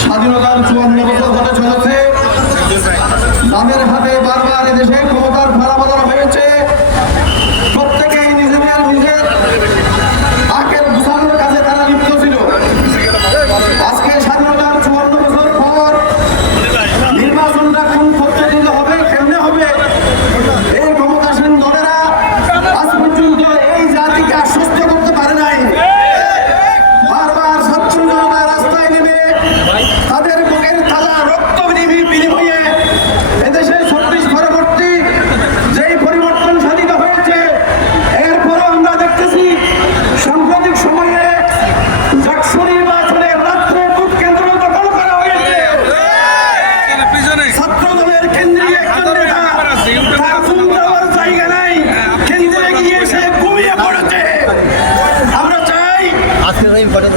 স্বাধীনতার চুয়ান্ন বছর হতে চলেছে। নামের হাতে বারবার এদেশে ক্ষমতার হয়েছে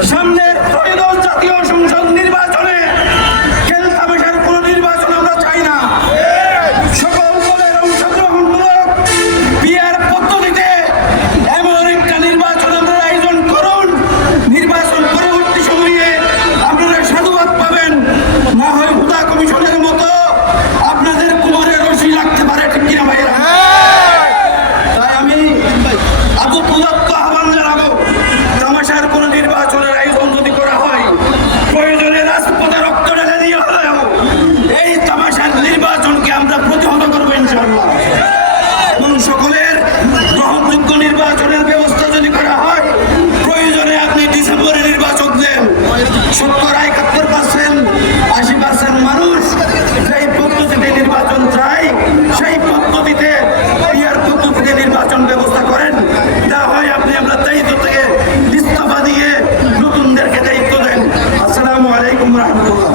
সামনের জাতীয় সংসদ নির্বাচনে কোনো